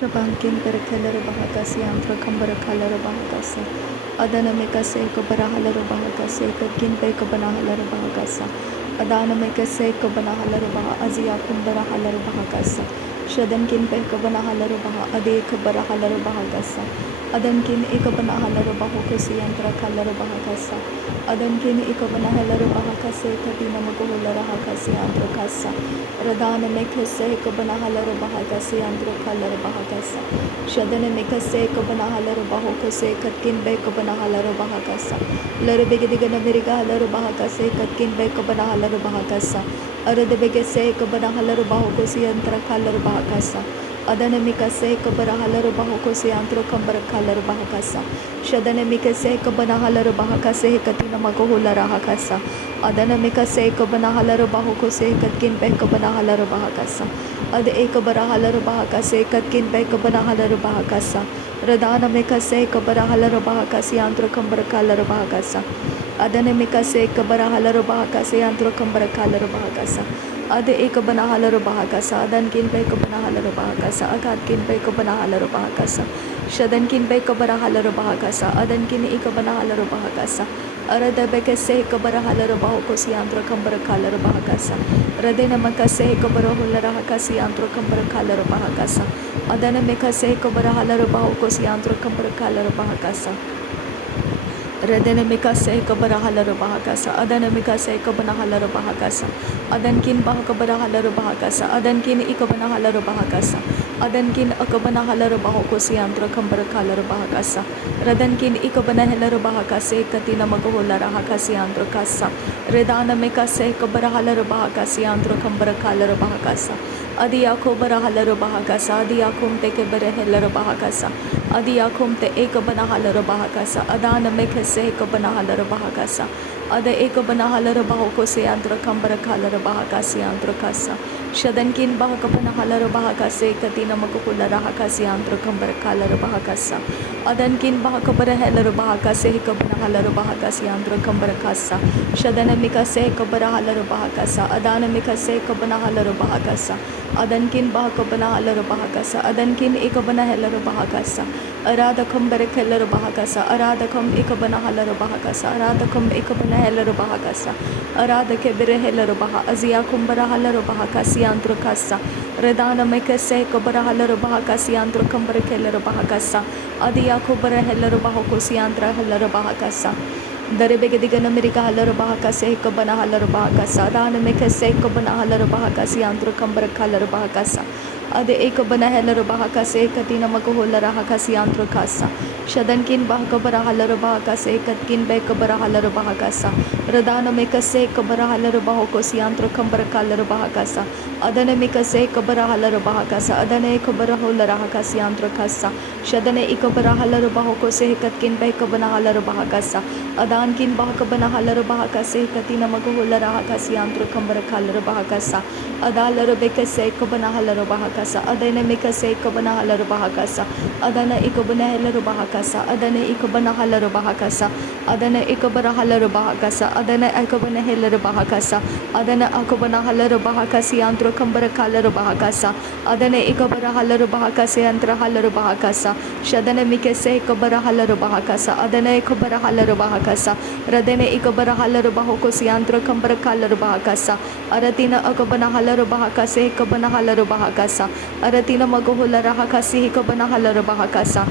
Shabankin Berekeller Bahakasi Anthrakamber Kalar Bahakasa Adanamekase Kabarahalar Bahakase Kakin Bekabanahalar Bahakasa Adanamekase Kabanahalar Baha Azia Kumbara Halar Bahakasa Shadankin Bekabanahalar Baha Ade Kabarahalar Bahakasa Adankin Ekabanahalar Bahokusi Antrakalar Bahakasa Adankin Ekabanahalar Bahakase Katina Magohular Hakasi Antrakasa Radana Mekase Kabanahalar Bahakasi Antrakalar Bahakasa Shadana Mekase Kabanahalar Bahokase Katkin Bekabanahalar Bahakasa Larabigadigana Mirigahalar Bahakase Katkin Bekabanahalar Bahakasa Aradabegase Kabanahalar Bahokosi Antrakalar Bahakasa Adanamikase Kabarahalar Bahokosi Antrokambar Kalar Bahakasa Shadanamikase Kabanahalar Bahakase Katina Magohular Hakasa Adanamikase Kabanahalar Bahokose Katkin Bekabanahalar Bahakasa Ad Ekabarahalar Bahakase Katkin Bekabanahalar Bahakasa Radanamikase Kabarahalar Bahakasi Antrokambar Kalar Bahakasa Adanamikase Kabarahalar Bahakase Antrokambar Kalar Bahakasa Ade Ekabanahalar Bahakasa Adankin Bekabanahalar Bahakasa Akatkin Bekabanahalar Bahakasa Shadankin Bekabarahalar Bahakasa Adankin Ekabanahalar Bahakasa Arada Bekase Kabarahalar Bahokosi Antrokambar Kalar Bahakasa Radena Makase Kabarahular Hakasi Antrokambar Kalar Bahakasa Adana Mekase Kabarahalar Bahokosi Antrokambar Kalar Bahakasa Radena Mikase Kabarahalar Bahakasa Adana Mikase Kabanahalar Bahakasa Adankin Bahakabarahalar Bahakasa Adankin Ikabanahalar Bahakasa Adankin Akabanahalar Bahokosi Antrokambar Kalar Bahakasa Radankin Ikabanahalar Bahakase Katina Magahular Hakasi Antrokasa Redana Mikase Kabarahalar Bahakasi Antrokambar Kalar Bahakasa Adiako Barahalar Bahakasa Adiakum Tekeberehelar Bahakasa Adiakum Te Ekabanahalar Bahakasa Adana Mekase Kabanahalar Bahakasa Ada Ekabanahalar Bahokose Antrokambar Kalar Bahakasi Antrokasa Shadankin Bahakapanahalar Bahakase Katina Makuhular Hakasi Antrokambar Kalar Bahakasa Adankin Bahakabarahalar Bahakase Kabanahalar Bahakasi Antrokambar Kasa Shadana Mikase Kabarahalar Bahakasa Adana Mikase Kabanahalar Bahakasa Adankin Bahakabanahalar Bahakasa Adankin Ekabanahalar Bahakasa Aradakam Berekeller Bahakasa Aradakam Ekabanahalar Bahakasa Aradakam Ekabanahalar Bahakasa Aradake Bereheller Baha Azia Kumbarahalar Bahakasi Antrokasa Redana Mekase Kabarahalar Bahakasi Antrokambar Keller Bahakasa Adia Kubaraheller Bahokosi Antrahalar Bahakasa Darebegadigana Mirika Halar Bahakase Kabanahalar Bahakasa Dana Mekase Kabanahalar Bahakasi Antrokambar Kalar Bahakasa Ade Ekabanahalar Bahakase Katina Makuhular Hakasi Antrokasa Shadankin Bahakabarahalar Bahakase Katkin Bekabarahalar Bahakasa Radana Mekase Kabarahalar Bahokosi Antrokambar Kalar Bahakasa Adana Mikase Kabarahalar Bahakasa Adana Ekabarahular Hakasi Antrokasa Shadane Ekabarahalar Bahokose Katkin Bekabanahalar Bahakasa Adankin Bahakabanahalar Bahakase Katina Makuhular Hakasi Antrokambar Kalar Bahakasa Adalar Bekase Kabanahalar Bahakasa Adana Mikase Kabanahalar Bahakasa Adana Ekabanahalar Bahakasa Adana Ekabanahalar Bahakasa Adana Ekabarahalar Bahakasa Adana Ekabanahalar Bahakasa Adana Akabanahalar Bahakasi Antrokambar Kalar Bahakasa Adana Ekabarahalar Bahakase Antrahalar Bahakasa Shadana Mikase Kabarahalar Bahakasa Adana Ekabarahalar Bahakasa Radene Ekabarahalar Bahokosi Antrokambar Kalar Bahakasa Aratina Akabanahalar Bahakase Kabanahalar Bahakasa Aratina Magohular Hakasi Kabanahalar Bahakasa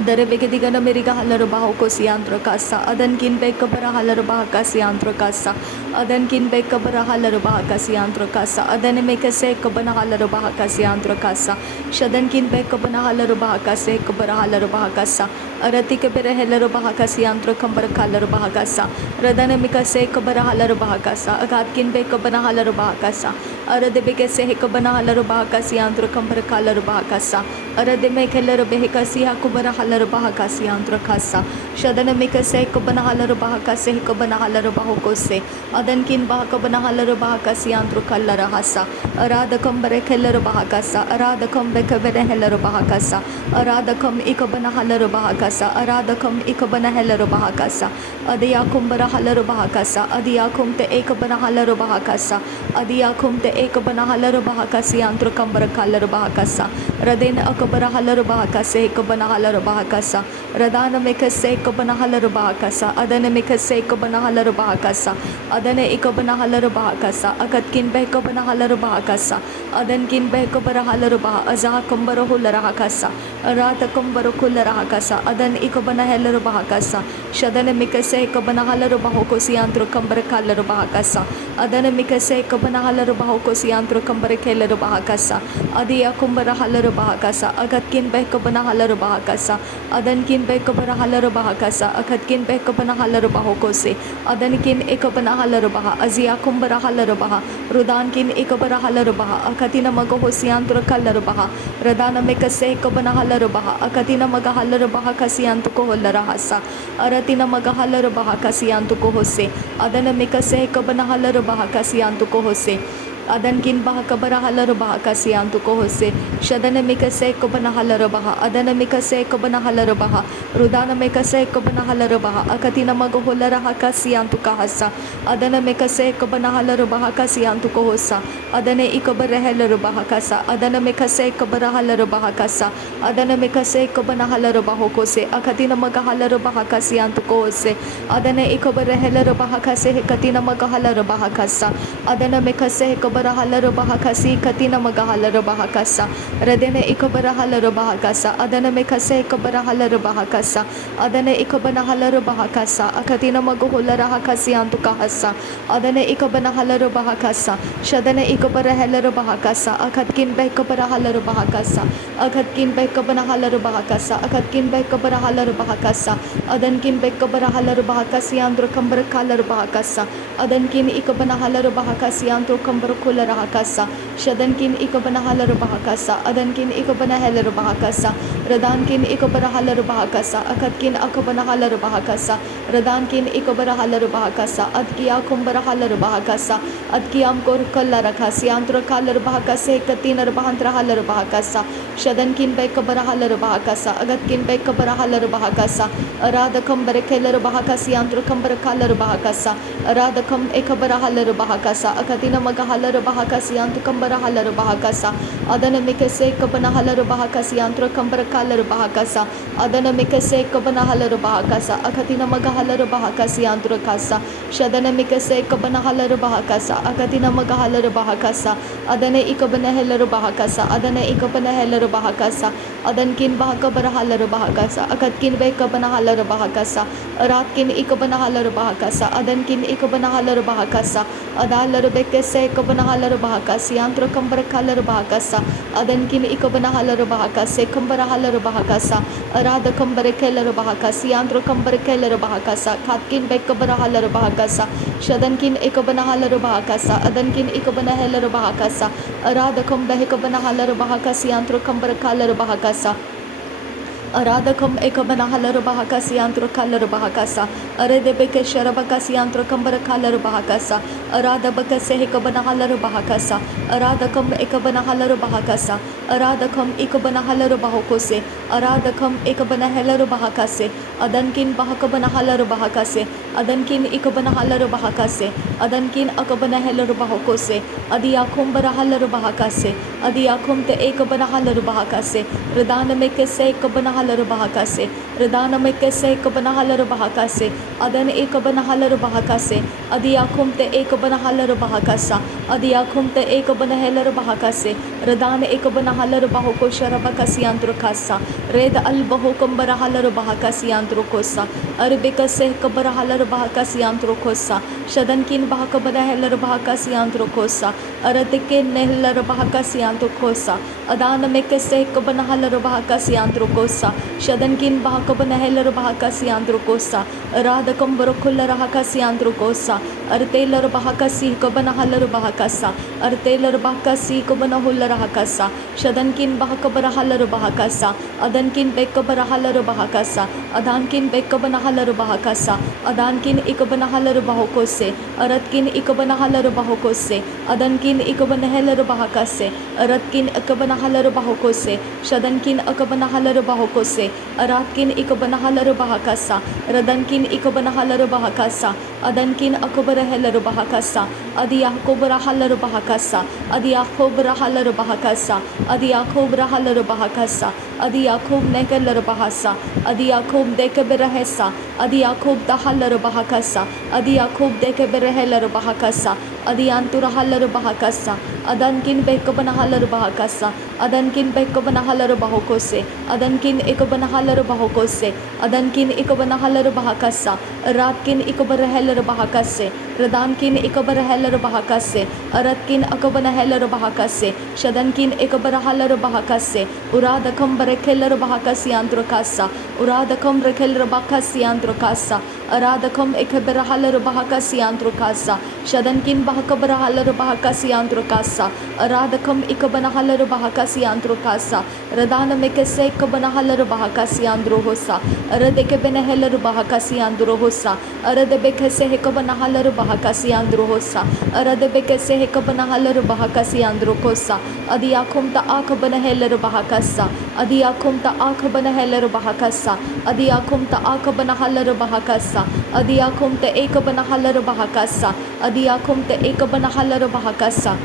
Darebegadigana Miriga Halar Bahokosi Antrokasa Adankin Bekabarahalar Bahakasi Antrokasa Adankin Bekabarahalar Bahakasi Antrokasa Adanamekase Kabanahalar Bahakasi Antrokasa Shadankin Bekabanahalar Bahakase Kabarahalar Bahakasa Aratika Berehelar Bahakasi Antrokambar Kalar Bahakasa Radanamikase Kabarahalar Bahakasa Agatkin Bekabanahalar Bahakasa Aradebekase Kabanahalar Bahakasi Antrokambar Kalar Bahakasa Arademekeller Behekasi Hakubarahalar Bahakasi Antrokasa Shadana Mikase Kabanahalar Bahakase Kabanahalar Bahokose adankin bahakabana halaru bahakasi antru kallara hasa aradakam berekelleru bahakasa aradakam bekabene helleru bahakasa aradakam ikabana halaru bahakasa aradakam ikabana helleru bahakasa adiyakum bara halaru bahakasa adiyakum te ekabana halaru bahakasa adiyakum te ekabana halaru bahakasi antru kambara kalleru bahakasa radena akabara halaru bahakase ekabana halaru bahakasa radana mekase ekabana halaru bahakasa adana mekase ekabana halaru bahakasa adana ikabana halaru bahakasa akatkin bekabana halaru bahakasa adankin bekabara halaru bah azakum bara hulara hakasa aratakum bara kulara hakasa adan ikabana halaru bahakasa shadana mekase ekabana halaru bahokosi antru kambara kalleru bahakasa adana mekase ekabana halaru bahokosi antru kambara kelleru bahakasa adiya kumbara halaru bahakasa akatkin bekabana halaru bahakasa adankin bekabara halaru bahakasa akatkin bekabana halaru bahokosi adankin ekabana halaru bah aziya kumbara halaru bah rudankin ekabara halaru bah akatina magahosi antru kalleru bah radana mekase ekabana halaru bah akatina maga halaru bah kasi antu ko holara hasa aratina maga halaru bah kasi antu ko hose adana mekase ekabana halaru bah kasi antu ko hose adankin bahakabara halaru bahakasi antu ko hose shadana mekase ekabana halaru bah adana mekase ekabana halaru bah rudana mekase ekabana halaru bah akatina maga holara hakasi antu ka hasa adana mekase ekabana halaru bah kasi antu ko hosa adane ikabara halaru bah kasa adana mekase ekabara halaru bah kasa adana mekase ekabana halaru bah kose akatina maga halaru bah kasi antu ko hose adane ikabara halaru bah kase katina maga halaru bah kasa adana mekase ekabara halaru bah kasi katina maga halaru bah kasa radene ikabara halaru bah kasa adana mekase ekabara halaru bah kasa adane ikabana halaru bah kasa akatina maga holara hakasi antu ka hasa adane ikabana halaru bah kasa shadane ikabara halaru bah kasa akatkin bekabara halaru bah kasa akatkin bekabana halaru bah kasa akatkin bekabara halaru bah kasa adankin bekabara halaru bah kasi andru kambara halaru bah kasa adankin ikabana halaru bah kasi antru kambara kulara hakasa shadankin ikabana halaru bah kasa adankin ikabana halaru bah kasa radankin ikabara halaru bah kasa akatkin akabana halaru bah kasa radankin ikabara halaru bah kasa adkiya kumbara halaru bah kasa adkiyam kor kallara kasi antru halaru bah kasa katina bahantra halaru bah kasa shadankin bekabara halaru bah kasa agatkin bekabara halaru bah kasa aradakam berekelleru bah kasi antru kambara halaru bah kasa aradakam ekabara halaru bah kasa akatina maga halaru bah kasi antru kambara halaru bah kasa adana mekase ekabana halaru bah kasi antru kambara halaru bah kasa adana mekase ekabana halaru bah kasa akatina maga halaru bah kasi antru kasa shadana mekase ekabana halaru bah kasa akatina maga halaru bah kasa adana ikabana halaru bah kasa adana ikabana halaru bah kasa adankin bahakabara halaru bah kasa akatkin bekabana halaru bah kasa aratkin ikabana halaru bah kasa adankin ikabana halaru bah kasa adalaru bekase ekabana halaru bah kasi antru kambara halaru bah kasa adankin ikabana halaru bah kasa kambara halaru bah kasa arada kambara kelleru bah kasi antru kambara kelleru bah kasa katkin bekabara halaru bah kasa shadankin ikabana halaru bah kasa adankin ikabana halaru bah kasa arada kambara ekabana halaru bah kasi antru kambara halaru bah kasa aradakam ekabana halaru bah kasi antru halaru bah kasa arade beke sharaba kasi antru kambara halaru bah kasa arada bakase ekabana halaru bah kasa aradakam ekabana halaru bah kasa aradakam ekabana halaru bah kose aradakam ekabana halaru bah kase adankin bahakabana halaru bah kase adankin ekabana halaru bah kase adankin akabana halaru bah kose adiyakum bara halaru bah kase adiyakum te ekabana halaru bah kase radana mekase ekabana halaru bah kase radana mekase ekabana halaru bah kase adan ekabana halaru bah kase adiyakum te ekabana halaru bah kasa adiyakum te ekabana halaru bah kase radana ekabana halaru bah ko sharaba kasi antru kasa red al bahu kumbara halaru bah kasi antru kosa arbekase ekabara halaru bah kasi antru kosa shadankin bah kabana halaru bah kasi antru kosa aradike nehalaru bah kasi antru kosa adana mekase ekabana halaru bah kasi antru kosa shadankin bah kabana halaru bah kasi antru kosa radakam barokulla kasi antru kosa artelar bah kasi kabana halaru bah kasa artelar bah kasi kabana hulla kasa shadankin bah kabara halaru bah kasa adankin bekabara halaru bah kasa adankin bekabana halaru bahakasa, adankin ikabana halaru bahokose, aratkin ikabana halaru bahokose, adankin ikabana halaru bahakase, aratkin ikabana halaru bahokose, shadankin akabana halaru bahokose, aratkin ikabana halaru bahakasa, radankin ikabana halaru bahakasa, adankin akabara halaru bahakasa, adiya kobra halaru bahakasa, adiya kobra halaru bahakasa, adiya kobra halaru bahakasa, adiya kob nekalaru bahasa, adiya kob dekabirahesa, adiya kob dahalaru bahakasa, adiya kob dekabirahelaru bahakasa, adiyantura halaru bahakasa, adankin bekabana halaru bahakasa, adankin bekabana halaru bahokose, adankin ikabana halaru bahokose, adankin ikabana halaru bahakasa, ratkin ikabara halaru bahakase, radankin ikabara halaru bahakase, aratkin akabana halaru bahakase, shadankin ikabara halaru bahakase, uradakam barekelaru bahakasi androkasa, uradakam rekelaru bahakasi androkasa, aradakam ikabara halaru bahakasi androkasa, shadankin bahakabara halaru bahakasi androkasa, aradakam ikabana halaru bahakasi androkasa, radana mekese ikabana halaru bahakasi androhosa, aradekebene halaru bahakasi androhosa, aradebekese ikabana halaru bahakasi androhosa, aradebekese ikabana halaru bahakasi androkosa, adiyakum ta akabana halaru bahakasa, adiyakum ta akabana halaru bahakasa, adiyakum ta akabana halaru bahakasa, adiyakum ta ekabana halaru bahakasa, adiyakum ta ekabana halaru bahakasa,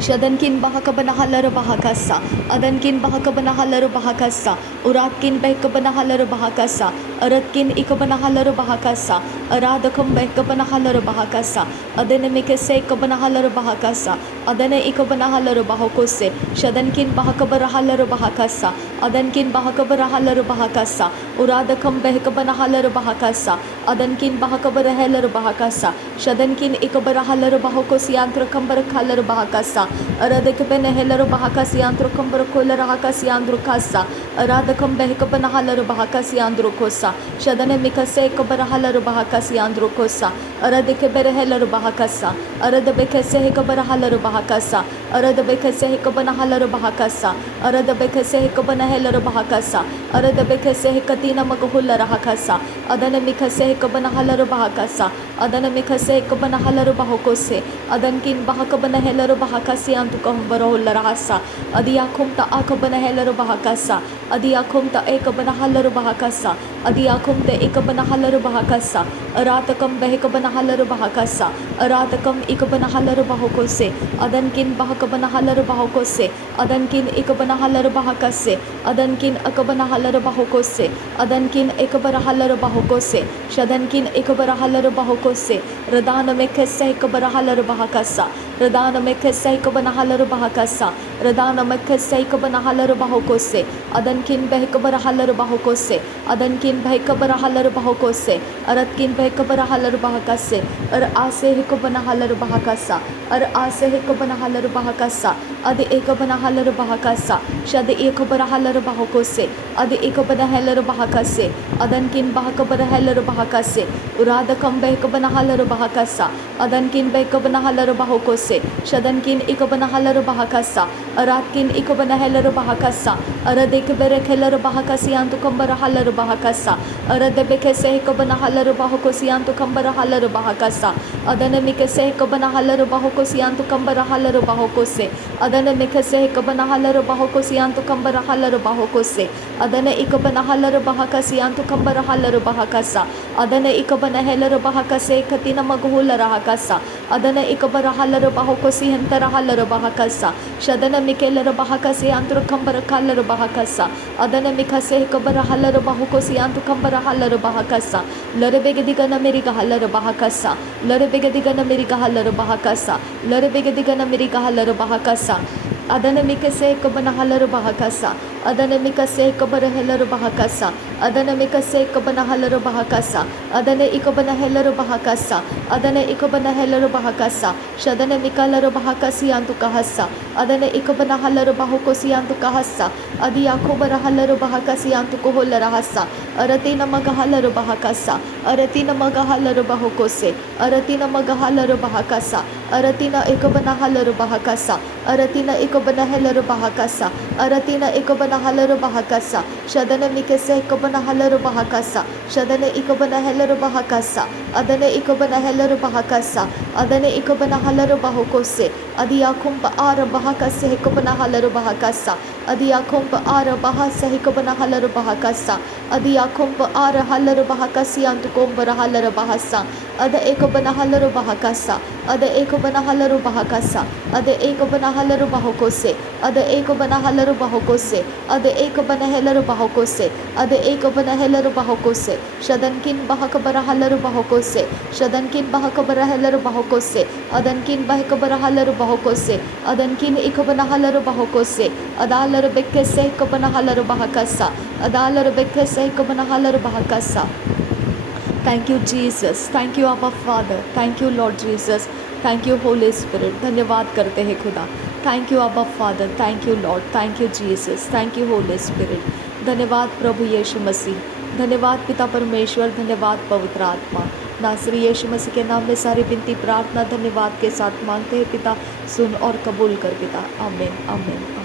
shadankin bahakabana halaru bahakasa, adankin bahakabana halaru bahakasa, uratkin behkabana halaru bahakasa, aratkin ikabana halaru bahakasa, aradakam behkabana halaru bahakasa, adana mikase ikabana halaru bahakasa, adana ikabana halaru bahokose, shadankin bahakabara halaru bahakasa, adankin bahakabara halaru bahakasa, uradakam behkabana halaru bahakasa, adankin bahakabara halaru bahakasa, shadankin ikabara halaru bahokosi antrakambara halaru bahakasa, aradekabene halaru bahakasi antrakambara kolara hakasi andrukasa, aradakam behkabana halaru bahakasi andrukosa, shadane mikase ikabara halaru bahakasi andrukosa, aradekabere halaru bahakasa, aradabekase ikabara halaru bahakasa, aradabekase ikabana halaru bahakasa, aradabekase ikabana halaru bahakasa, aradabekase ikatina magahulara hakasa, adana mikase ikabana halaru bahakasa, adana mikase ikabana halaru bahokose, adankin bahakabana halaru bahakasi antukahum barohulara hasa, adiyakum ta akabana halaru bahakasa, adiyakum ta ekabana halaru bahakasa, adiyakum ta ekabana halaru bahakasa, aratakam behkabana halaru bahakasa, aratakam ikabana halaru bahokose, adankin bahakabana halaru bahokose, adankin ikabana halaru bahakase, adankin akabana halaru bahokose, adankin ekabara halaru bahokose, shadankin ekabara halaru bahokose, radana mekese ekabara halaru bahakasa, radana mekese ekabana halaru bahakasa, radana mekese ekabana halaru bahokose, adankin behkabara halaru bahokose, adankin behkabara halaru bahokose, aratkin behkabara halaru bahakase, ar ase ekabana halaru bahakasa, ar ase ekabana halaru bahakasa, adi ekabana halaru bahakasa, shadi ekabara halaru bahokose, adi ekabana halaru bahakase, adankin bahakabara halaru bahakase, uradakam behkabana halaru bahakasa, adankin behkabana halaru bahokose, shadankin ekabana halaru bahakasa, aratkin ekabana halaru bahakasa, aradekabere halaru bahakasi antukambara halaru bahakasa, aradebekese ekabana halaru bahokosi antukambara halaru bahakasa, adana mikase ekabana halaru bahokosi antukambara halaru bahokose, adana mikase ekabana halaru bahokosi antukambara halaru bahokose, adana ikabana halaru bahakasi antukambara halaru bahakasa, adana ikabana halaru bahakase katina maguhulara hakasa, adana ikabara halaru bahokosi hentara halaru bahakasa, shadana mikelara bahakasi antukambara halaru bahakasa, adana mikase ekabara halaru bahokosi antukambara halaru bahakasa, larabegedigana meriga halaru bahakasa, larabegedigana meriga halaru bahakasa, larabegedigana meriga halaru bahakasa, adana mikase ekabana halaru bahakasa, adana mikase ekabara halaru bahakasa, adana mikase ekabana halaru bahakasa, adana ikabana halaru bahakasa, adana ikabana halaru bahakasa, shadana mikalaru bahakasi antukahasa, adana ikabana halaru bahokosi antukahasa, adi yakobara halaru bahakasi antukoholara hasa, aratina magahalaru bahakasa, aratina magahalaru bahokose, aratina magahalaru bahakasa, aratina ikabana halaru bahakasa, aratina ikabana halaru bahakasa, aratina ikabana halaru bahakasa, shadana mikase ikabana ikobana halaru bahakasa shadane ikobana halaru bahakasa adane ikobana halaru bahakasa adane ikobana halaru bahokose adia kumpa ara bahakase ikobana halaru bahakasa adia kumpa ara bahasa ikobana halaru bahakasa adia kumpa ara halaru bahakasi antu kumbara halaru bahasa ada ikobana halaru bahakasa ada ikobana halaru bahakasa ada ikobana halaru bahokose ada ikobana halaru bahokose ada ikobana halaru bahokose ada ikobana halaru bahokose shadankin bahakabara halaru bahokose shadankin bahakabara halaru bahokose adankin bahakabara halaru bahokose adankin ikobana halaru bahokose adalaru bekkese ikobana halaru bahakasa adalaru bekkese ikobana halaru bahakasa. Thank you Jesus, thank you Abba Father, thank you Lord Jesus, thank you Holy Spirit. धन्यवाद करते हैं खुदा. Thank you अब्बा father, thank you Lord, thank you Jesus, thank you Holi spirit. धन्यवाद प्रभु यीशु मसीह, धन्यवाद पिता परमेश्वर, धन्यवाद पवित्र आत्मा. नासरी यीशु मसीह के नाम में सारी विनती प्रार्थना धन्यवाद के साथ मांगते हैं पिता, सुन और कबूल कर पिता. आमीन आमीन.